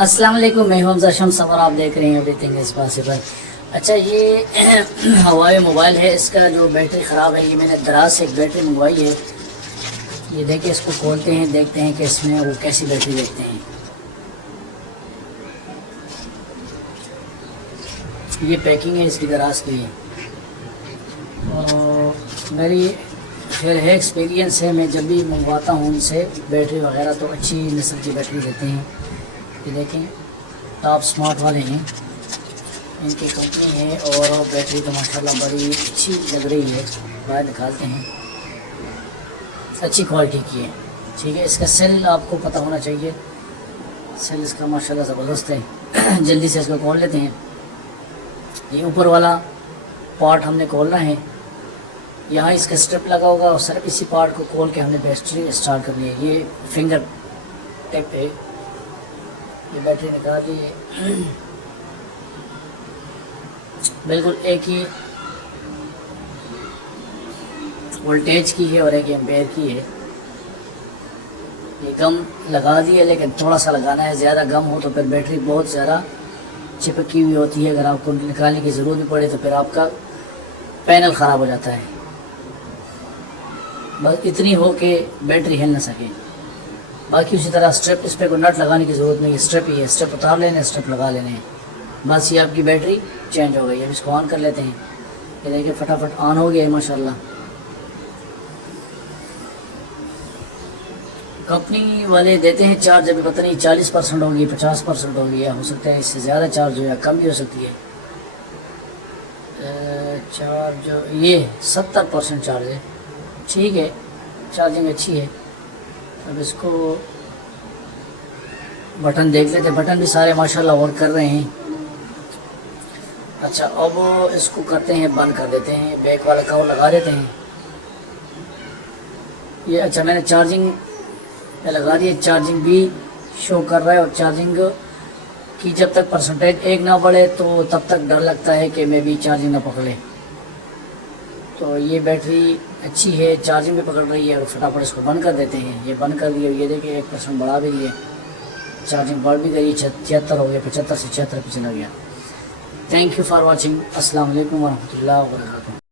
अस्सलाम वालेकुम, मैं हूं हमजा शम्स और आप देख रहे हैं एवरीथिंग इज पॉसिबल। अच्छा, ये हवाई मोबाइल है, इसका जो बैटरी ख़राब है, ये मैंने दराज से एक बैटरी मंगवाई है। ये देखिए, इसको खोलते हैं, देखते हैं कि इसमें वो कैसी बैटरी देखते हैं। ये पैकिंग है इसकी दराज की है और मेरी फिर है एक्सपीरियंस है, मैं जब भी मंगवाता हूँ उनसे बैटरी वगैरह तो अच्छी नस्ल की बैटरी देते हैं। ये देखें, टॉप स्मार्ट वाले हैं, इनकी कंपनी है और बैटरी तो माशाल्लाह बड़ी अच्छी लग रही है। बाहर निकालते हैं, अच्छी क्वालिटी की है। ठीक है, इसका सेल आपको पता होना चाहिए, सेल इसका माशाल्लाह ज़बरदस्त है। जल्दी से इसको खोल लेते हैं। ये ऊपर वाला पार्ट हमने खोलना है, यहाँ इसका स्ट्रिप लगा होगा और सिर्फ इसी पार्ट को खोल के हमने बैटरी स्टार्ट करनी है। ये फिंगर टिप है, ये बैटरी निकाल ली है। बिल्कुल एक ही वोल्टेज की है और एक एम्पेयर की है। ये गम लगा दी है, लेकिन थोड़ा सा लगाना है, ज़्यादा गम हो तो फिर बैटरी बहुत ज़्यादा चिपकी हुई होती है। अगर आपको निकालने की ज़रूरत भी पड़े तो फिर आपका पैनल ख़राब हो जाता है। बस इतनी हो कि बैटरी हिल ना सके। बाकी उसी तरह स्ट्रिप, इस पर कोई नट लगाने की ज़रूरत नहीं है, स्ट्रिप ही है, स्ट्रिप उतार लेने, स्ट्रिप लगा लेने हैं, बस ये आपकी बैटरी चेंज हो गई है। अब इसको ऑन कर लेते हैं। ये देखिए फटाफट ऑन हो गया है माशाल्लाह। कंपनी वाले देते हैं चार्ज, अभी पता नहीं 40% होगी, 50% होगी, या हो सकता है इससे ज़्यादा चार्ज हो या कम भी हो सकती है। चार्ज ये 70% चार्ज है। ठीक है, चार्जिंग अच्छी है। अब इसको बटन देख लेते हैं, बटन भी सारे माशाल्लाह वर्क कर रहे हैं। अच्छा, अब इसको करते हैं, बंद कर देते हैं, बैक वाला कवर लगा देते हैं। ये अच्छा, मैंने चार्जिंग में लगा दिया, चार्जिंग भी शो कर रहा है और चार्जिंग की जब तक परसेंटेज 1 ना बढ़े तो तब तक डर लगता है कि मैं भी चार्जिंग ना पकड़े। तो ये बैटरी अच्छी है, चार्जिंग भी पकड़ रही है। और फटाफट इसको बंद कर देते हैं। ये बंद कर दिया, ये देखिए 1% बढ़ा भी दिए, चार्जिंग बढ़ भी गई, 76 हो गया, 75 से 76 पे चला गया। Thank you for watching. अस्सलाम वालेकुम वरहमतुल्लाहि वबरकातुहू।